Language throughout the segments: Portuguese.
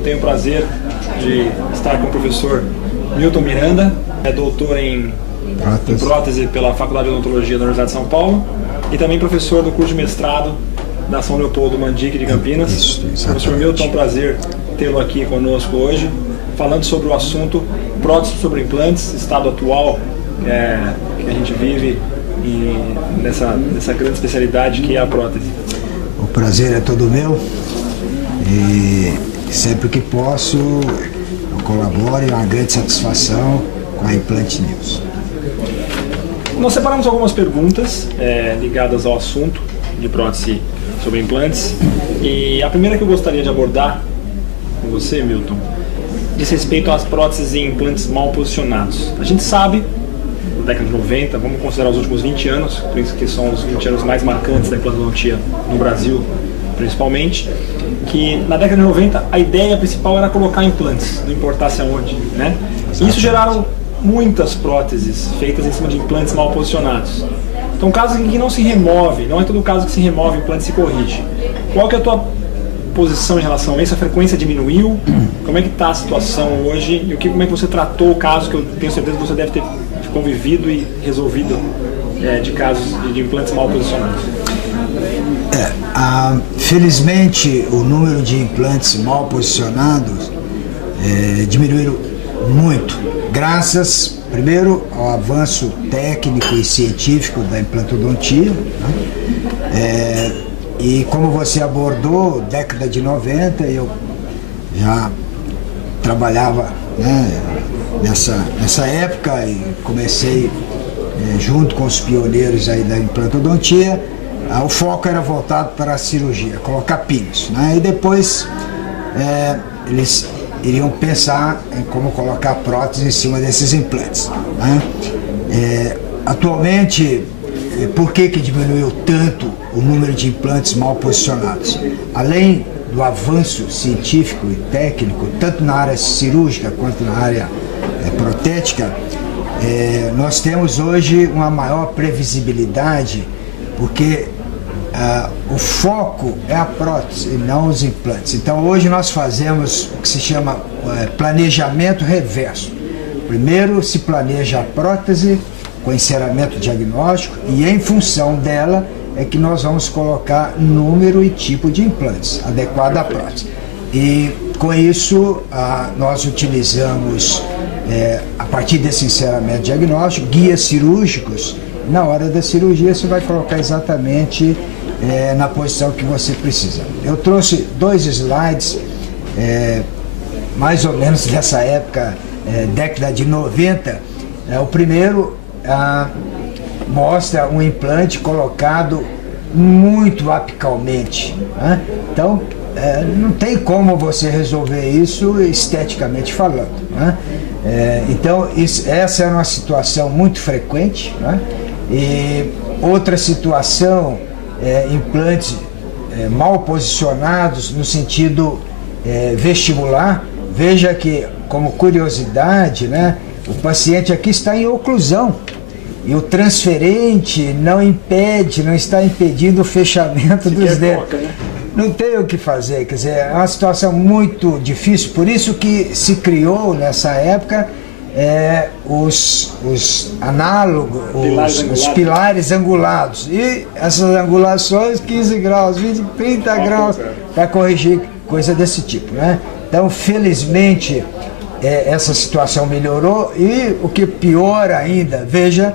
eu tenho o prazer de estar com o professor Milton Miranda, é doutor em prótese pela Faculdade de Odontologia da Universidade de São Paulo e também professor do curso de mestrado da São Leopoldo Mandique de Campinas. Isso, professor Milton, é um prazer tê-lo aqui conosco hoje, falando sobre o assunto prótese sobre implantes, estado atual que a gente vive nessa grande especialidade que é a prótese. O prazer é todo meu e sempre que posso eu colaboro, é uma grande satisfação com a Implant News. Nós separamos algumas perguntas ligadas ao assunto de prótese sobre implantes e a primeira que eu gostaria de abordar com você, Milton, diz respeito às próteses e implantes mal posicionados. A gente sabe, na década de 90, vamos considerar os últimos 20 anos, por isso que são os 20 anos mais marcantes da implantodontia no Brasil, principalmente, que na década de 90 a ideia principal era colocar implantes, não importasse aonde, né? E isso geraram muitas próteses feitas em cima de implantes mal posicionados. Então, casos em que não se remove, não é todo caso que se remove o implante e se corrige. Qual que é a tua posição em relação a isso? A frequência diminuiu? Como é que está a situação hoje? E como é que você tratou o caso, que eu tenho certeza que você deve ter convivido e resolvido de casos de implantes mal posicionados? Felizmente, o número de implantes mal posicionados diminuíram muito, graças, primeiro, ao avanço técnico e científico da implantodontia, né? E como você abordou, década de 90, eu já trabalhava, né, nessa época e comecei junto com os pioneiros aí da implantodontia. O foco era voltado para a cirurgia, colocar pinos, né? E depois eles iriam pensar em como colocar prótese em cima desses implantes, né? Atualmente, por que diminuiu tanto o número de implantes mal posicionados? Além do avanço científico e técnico, tanto na área cirúrgica quanto na área protética, nós temos hoje uma maior previsibilidade, porque o foco é a prótese e não os implantes. Então hoje nós fazemos o que se chama planejamento reverso. Primeiro se planeja a prótese com enceramento diagnóstico e em função dela é que nós vamos colocar número e tipo de implantes adequado à prótese. E com isso nós utilizamos, a partir desse enceramento diagnóstico, guias cirúrgicos. Na hora da cirurgia você vai colocar exatamente na posição que você precisa. Eu trouxe 2 slides, mais ou menos dessa época, década de 90. O primeiro mostra um implante colocado muito apicalmente, né? Então não tem como você resolver isso esteticamente falando, né? Então essa é uma situação muito frequente, né? E outra situação, implantes mal posicionados no sentido vestibular. Veja que, como curiosidade, né, o paciente aqui está em oclusão e o transferente não está impedindo o fechamento dos dedos. Né? Não tem o que fazer, quer dizer, é uma situação muito difícil, por isso que se criou nessa época os análogos, os pilares angulados, e essas angulações 15 graus, 20, 30 graus para corrigir coisa desse tipo, né? Então felizmente essa situação melhorou, e o que pior ainda, veja,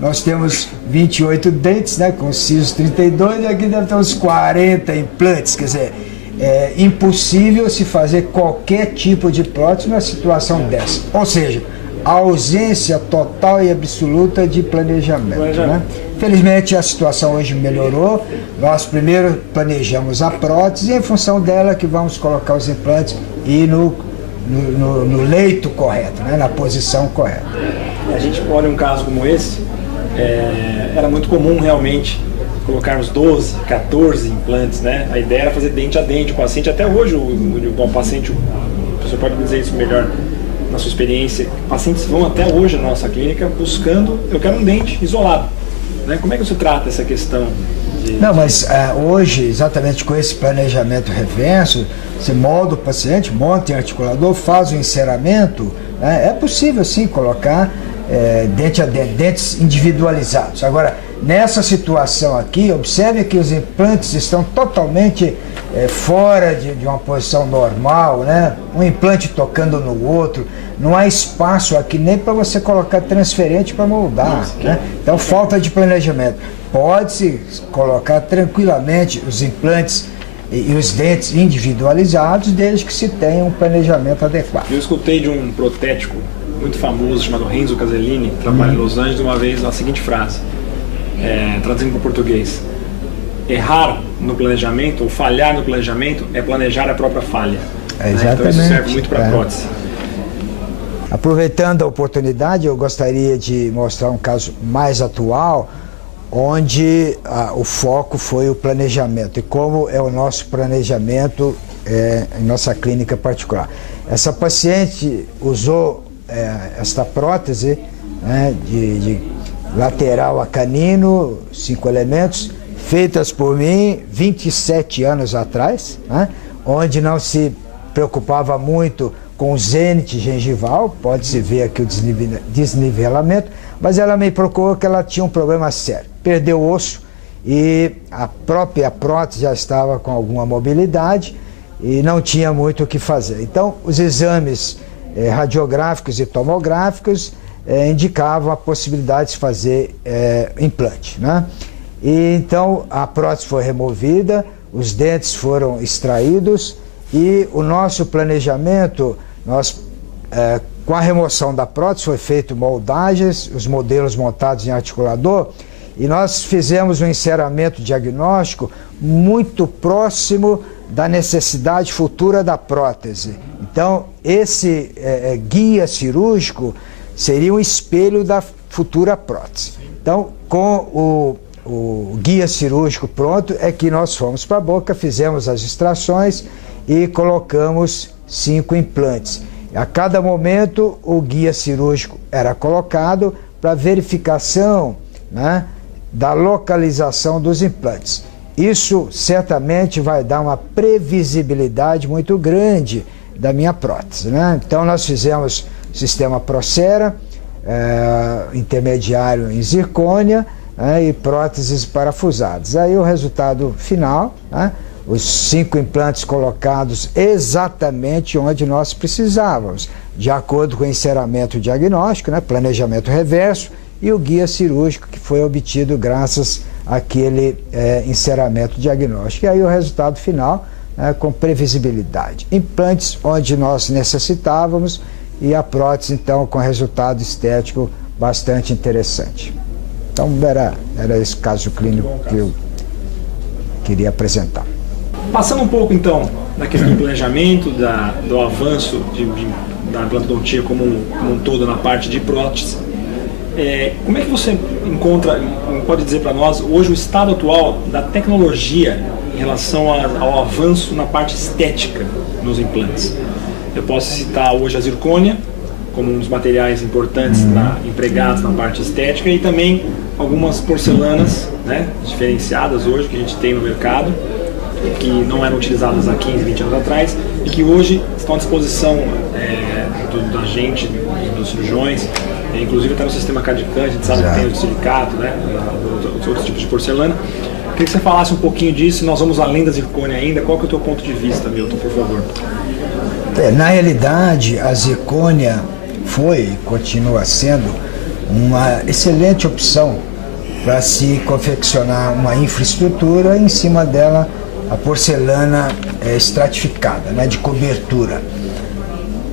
nós temos 28 dentes, né, com sisos 32, e aqui deve ter uns 40 implantes, quer dizer, é impossível se fazer qualquer tipo de prótese numa situação dessa. Ou seja, a ausência total e absoluta de planejamento, né? Felizmente a situação hoje melhorou. Nós primeiro planejamos a prótese e em função dela que vamos colocar os implantes e no leito correto, né? Na posição correta. A gente olha um caso como esse, era muito comum realmente colocarmos 12, 14 implantes, né? A ideia era fazer dente a dente. O paciente, até hoje, o paciente, o professor pode me dizer isso melhor na sua experiência, pacientes vão até hoje na nossa clínica buscando, eu quero um dente isolado, né? Como é que você trata essa questão Não, mas hoje, exatamente com esse planejamento reverso, você molda o paciente, monta o articulador, faz o enceramento, é possível sim colocar dente a dente, dentes individualizados. Agora, nessa situação aqui, observe que os implantes estão totalmente fora de uma posição normal, né? Um implante tocando no outro, não há espaço aqui nem para você colocar transferente para moldar, né? Então, falta de planejamento. Pode-se colocar tranquilamente os implantes e os dentes individualizados, desde que se tenha um planejamento adequado. Eu escutei de um protético muito famoso chamado Renzo Casellini, que trabalha em Los Angeles, uma vez a seguinte frase, traduzindo para o português: errar no planejamento ou falhar no planejamento é planejar a própria falha. Exatamente. Então isso serve muito para a prótese. Aproveitando a oportunidade, eu gostaria de mostrar um caso mais atual, onde o foco foi o planejamento e como é o nosso planejamento em nossa clínica particular. Essa paciente usou esta prótese de lateral a canino, 5 elementos, feitas por mim 27 anos atrás, onde não se preocupava muito com o zênite gengival, pode-se ver aqui o desnivelamento, mas ela me procurou que ela tinha um problema sério, perdeu o osso e a própria prótese já estava com alguma mobilidade e não tinha muito o que fazer. Então, os exames radiográficos e tomográficos indicavam a possibilidade de fazer implante, né? E então a prótese foi removida, os dentes foram extraídos e o nosso planejamento, com a remoção da prótese foi feito moldagens, os modelos montados em articulador, e nós fizemos um enceramento diagnóstico muito próximo da necessidade futura da prótese. Então, esse guia cirúrgico seria um espelho da futura prótese. Então, com o guia cirúrgico pronto, é que nós fomos para a boca, fizemos as extrações e colocamos 5 implantes. A cada momento, o guia cirúrgico era colocado para verificação, né, da localização dos implantes. Isso certamente vai dar uma previsibilidade muito grande da minha prótese, né? Então nós fizemos sistema Procera, intermediário em zircônia, e próteses parafusadas. Aí o resultado final, os 5 implantes colocados exatamente onde nós precisávamos, de acordo com o enceramento diagnóstico, né, planejamento reverso, e o guia cirúrgico que foi obtido graças àquele enceramento diagnóstico. E aí o resultado final, com previsibilidade. Implantes onde nós necessitávamos e a prótese, então, com resultado estético bastante interessante. Então, era esse caso clínico que eu queria apresentar. Passando um pouco, então, da questão do planejamento, do avanço da implantodontia como um todo na parte de prótese, como é que você pode dizer para nós, hoje, o estado atual da tecnologia em relação ao avanço na parte estética nos implantes? Eu posso citar hoje a zircônia como um dos materiais importantes empregados na parte estética, e também algumas porcelanas, né, diferenciadas hoje que a gente tem no mercado, que não eram utilizadas há 15, 20 anos atrás e que hoje estão à disposição da gente, dos cirurgiões, inclusive até no sistema Cadicam, a gente sabe que tem o silicato, né, outros tipos de porcelana. Queria que você falasse um pouquinho disso, nós vamos além da zircônia ainda. Qual que é o teu ponto de vista, Milton, por favor? Na realidade, a zircônia foi e continua sendo uma excelente opção para se confeccionar uma infraestrutura, em cima dela a porcelana estratificada, né, de cobertura.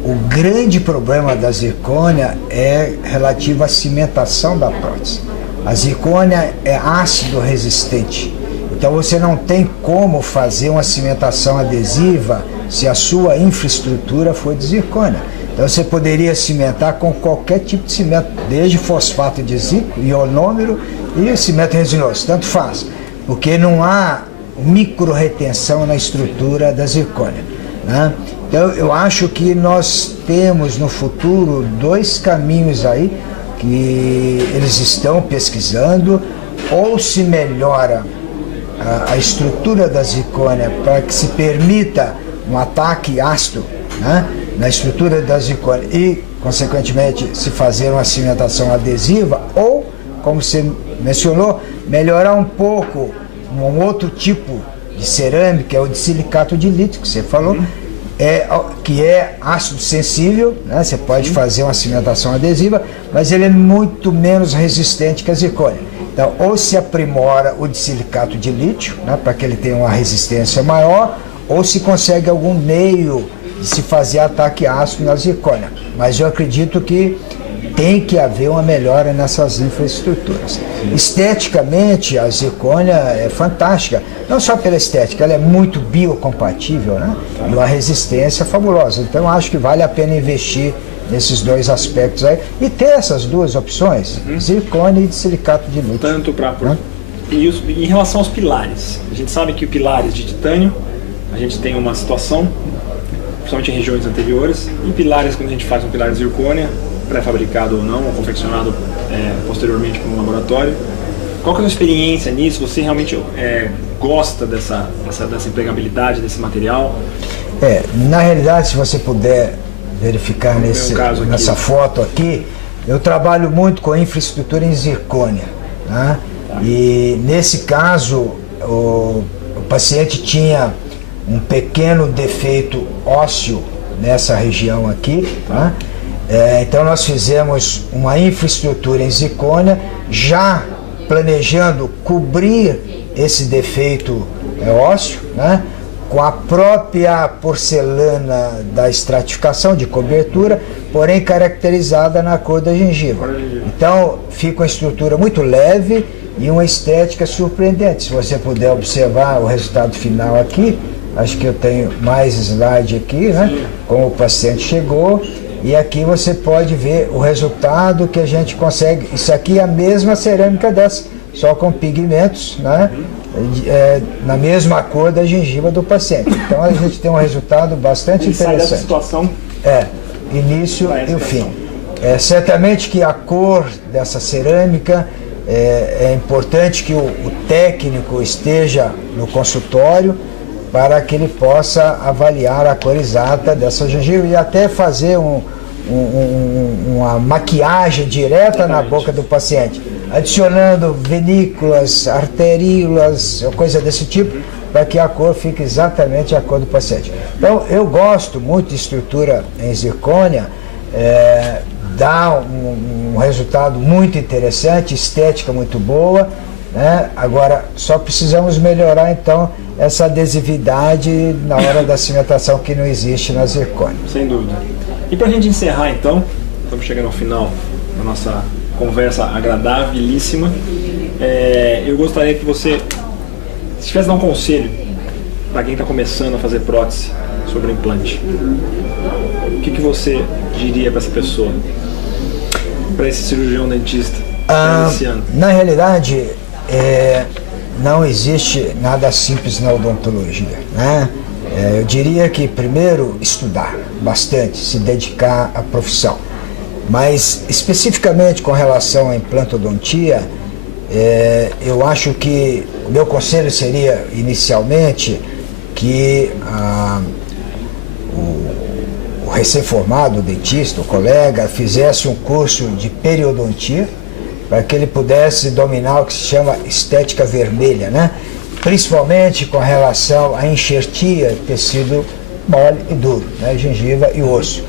O grande problema da zircônia é relativo à cimentação da prótese. A zircônia é ácido resistente, então você não tem como fazer uma cimentação adesiva se a sua infraestrutura for de zircônia. Então você poderia cimentar com qualquer tipo de cimento, desde fosfato de zinco, ionômero e cimento resinoso, tanto faz, porque não há micro-retenção na estrutura da zircônia, né? Então eu acho que nós temos no futuro 2 caminhos aí que eles estão pesquisando: ou se melhora a estrutura da zircônia para que se permita um ataque ácido, né, na estrutura da zircônia e, consequentemente, se fazer uma cimentação adesiva ou, como você mencionou, melhorar um pouco um outro tipo de cerâmica, é o de silicato de lítio, que você falou, que é ácido sensível, né? Você pode fazer uma cimentação adesiva, mas ele é muito menos resistente que a zircônia. Então, ou se aprimora o de silicato de lítio, né, para que ele tenha uma resistência maior, ou se consegue algum meio de se fazer ataque ácido na zircônia. Mas eu acredito que tem que haver uma melhora nessas infraestruturas. Esteticamente, a zircônia é fantástica, não só pela estética, ela é muito biocompatível, né? E uma resistência fabulosa. Então, acho que vale a pena investir nesses dois aspectos aí e ter essas duas opções, zircônia e de silicato de lítio. Tanto para... E em relação aos pilares, a gente sabe que pilares de titânio, a gente tem uma situação, principalmente em regiões anteriores, e pilares, quando a gente faz um pilar de zircônia, pré-fabricado ou não, ou confeccionado posteriormente por um laboratório. Qual que é a sua experiência nisso? Você realmente gosta dessa empregabilidade desse material? Na realidade, se você puder verificar nessa foto aqui, eu trabalho muito com infraestrutura em zircônia, né? E nesse caso, o paciente tinha um pequeno defeito ósseo nessa região aqui, tá? Então nós fizemos uma infraestrutura em zircônia, já planejando cobrir esse defeito ósseo, né, com a própria porcelana da estratificação de cobertura, porém caracterizada na cor da gengiva. Então fica uma estrutura muito leve e uma estética surpreendente. Se você puder observar o resultado final aqui, acho que eu tenho mais slide aqui, né, como o paciente chegou. E aqui você pode ver o resultado que a gente consegue. Isso aqui é a mesma cerâmica dessa, só com pigmentos, né? Na mesma cor da gengiva do paciente. Então a gente tem um resultado bastante interessante. Sai dessa situação. Início e o fim. Certamente que a cor dessa cerâmica é importante que o técnico esteja no consultório para que ele possa avaliar a cor exata dessa gengiva e até fazer uma maquiagem direta na boca do paciente, adicionando vinículas, arteríolas, coisa desse tipo, para que a cor fique exatamente a cor do paciente. Então, eu gosto muito de estrutura em zircônia, dá um resultado muito interessante, estética muito boa, né? Agora, só precisamos melhorar, então, essa adesividade na hora da cimentação que não existe na zircônia. Sem dúvida. E para a gente encerrar, então, estamos chegando ao final da nossa conversa agradabilíssima, eu gostaria que você, se tivesse dar um conselho para quem está começando a fazer prótese sobre implante, o que você diria para essa pessoa, para esse cirurgião dentista iniciando? Na realidade, não existe nada simples na odontologia, né? Eu diria que primeiro estudar bastante, se dedicar à profissão. Mas especificamente com relação à implantodontia, eu acho que o meu conselho seria inicialmente que o recém-formado dentista, o colega, fizesse um curso de periodontia, para que ele pudesse dominar o que se chama estética vermelha, né? Principalmente com relação à enxertia, tecido mole e duro, né? Gengiva e osso.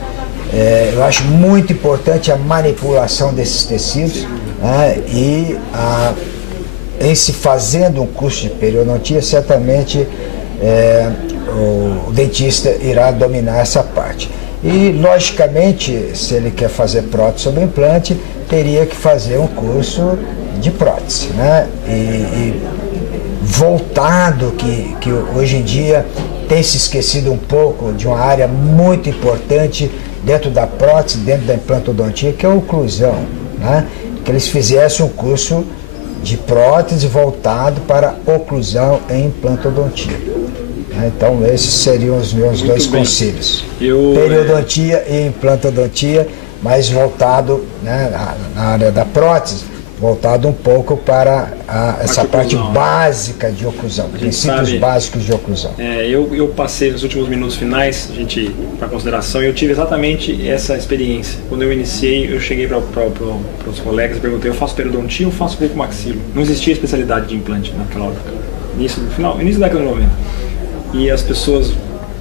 Eu acho muito importante a manipulação desses tecidos, né? E em se fazendo um curso de periodontia, certamente o dentista irá dominar essa parte. E, logicamente, se ele quer fazer prótese sobre implante, teria que fazer um curso de prótese, né? E voltado, que hoje em dia tem se esquecido um pouco de uma área muito importante dentro da prótese, dentro da implantodontia, que é a oclusão, né? Que eles fizessem um curso de prótese voltado para oclusão em implantodontia. Então esses seriam os meus dois conselhos. Periodontia e implantodontia, mas voltado, né, na área da prótese, voltado um pouco para essa parte básica de oclusão, princípios básicos de oclusão. Eu passei nos últimos minutos finais, a gente, para consideração, e eu tive exatamente essa experiência. Quando eu iniciei, eu cheguei para os colegas e perguntei: eu faço periodontia ou faço bucomaxilo? Não existia especialidade de implante naquela época, início da década de 90. E as pessoas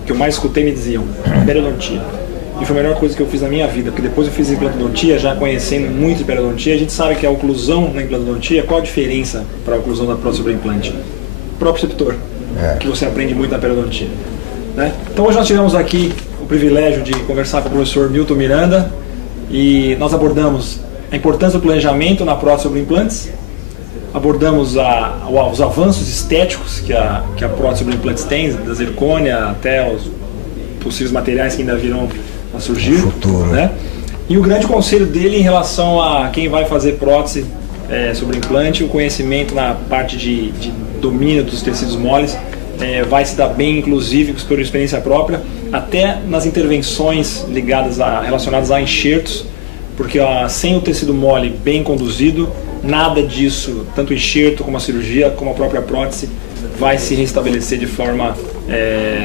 que eu mais escutei me diziam: periodontia. E foi a melhor coisa que eu fiz na minha vida, porque depois eu fiz implantodontia, já conhecendo muito de periodontia. A gente sabe que a oclusão na implantodontia, qual a diferença para a oclusão da prótese sobre implante? O próprio receptor, que você aprende muito na periodontia, né? Então hoje nós tivemos aqui o privilégio de conversar com o professor Milton Miranda, e nós abordamos a importância do planejamento na prótese sobre implantes, abordamos os avanços estéticos que a prótese sobre implantes tem, da zircônia até os possíveis materiais que ainda virão a surgir, futuro, né? E o grande conselho dele em relação a quem vai fazer prótese sobre implante, o conhecimento na parte de domínio dos tecidos moles vai se dar bem, inclusive por experiência própria, até nas intervenções relacionadas a enxertos, porque sem o tecido mole bem conduzido, nada disso, tanto o enxerto como a cirurgia, como a própria prótese, vai se restabelecer de forma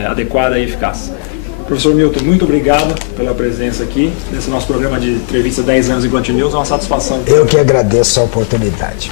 adequada e eficaz. Professor Milton, muito obrigado pela presença aqui nesse nosso programa de entrevista 10 anos em Implant News. É uma satisfação. Eu que agradeço a oportunidade.